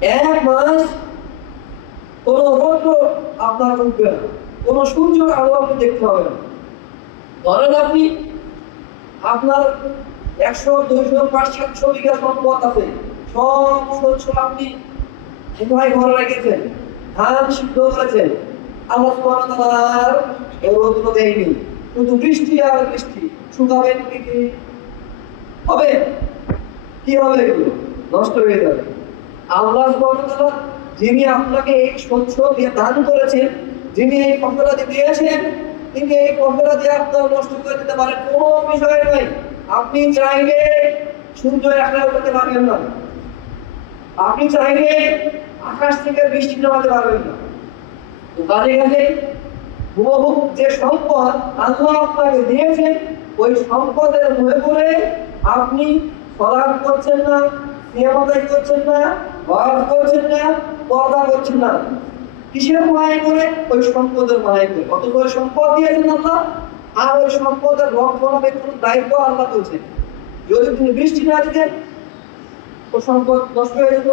এক মাস কোনো রৌদ্র আপনার উঠবে না, কোনো সূর্যের আলো আপনি দেখতে পাবেন না। ধরেন আপনি আপনার 100, 200, 500, 700 বিঘা সম্পদ আছে, সব শস্য আপনি কোথায় ঘরে রেখেছেন, ধান সিদ্ধ করেছেন, আল্লাহ সুবহানাহু ওয়া তাআলা রৌদ্র দেয়নি, শুধু বৃষ্টি আর বৃষ্টি। শুকাবেন কি হবে? কি হবে? এগুলো নষ্ট হয়ে যাবে। আল্লাহ সুবহানাহু ওয়া তাআলা যিনি আপনাকে এই শস্য দিয়ে দান করেছেন, যিনি এই ফসলাদি দিয়েছেন, তিনি এই ফসলাদি আপনার নষ্ট করে দিতে পারেন, কোনো বিষয় নয়। আপনি চাইলে সূর্য একলা উঠাতে পারবেন না, আপনি চাইলে আকাশ থেকে বৃষ্টি নামাতে পারবেন না। তো কাজে কাজে হুবহু যে সম্পদ আল্লাহ আপনাকে দিয়েছেন, ওই সম্পদের মনে করে আপনি সলাৎ করছেন না, সিয়াম আদায় করছেন না, ওয়াজ করছেন না, পর্দা করছেন না। কিসের মায়া করে? ওই সম্পদের মায়া করে। অথচ ওই সম্পদ দিয়েছেন আল্লাহ, আর ওই সম্পদের রক্ষণাবেক্ষণ দায়িত্ব আল্লাহ করছেন। যদি তিনি বৃষ্টি না দিতেন, ও সম্পদ নষ্ট হয়ে যেত।